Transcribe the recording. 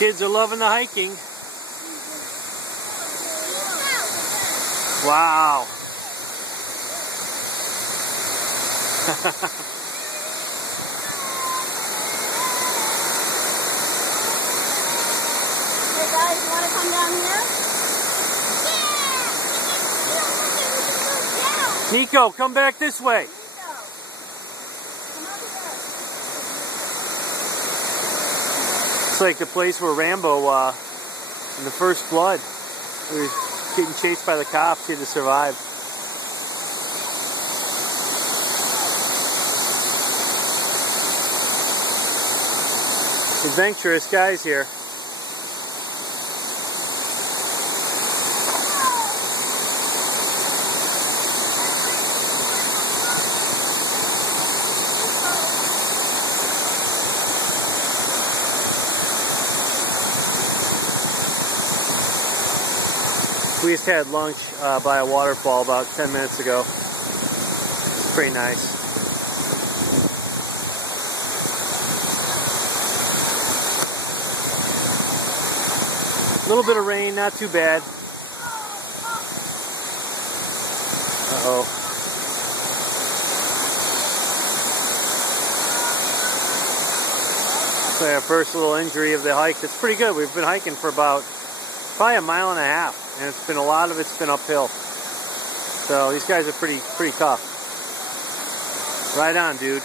Kids are loving the hiking. Wow. Hey guys, you want to come down here? Yeah! Nico, come back this way. It's like the place where Rambo, in the First Blood, he was getting chased by the cops. He had to survive. Adventurous guys here. We just had lunch by a waterfall about 10 minutes ago. It's pretty nice. A little bit of rain, not too bad. Uh-oh. So our first little injury of the hike. It's pretty good. We've been hiking for about probably a mile and a half, and it's been a lot of it's been uphill. So these guys are pretty tough. Right on, dude.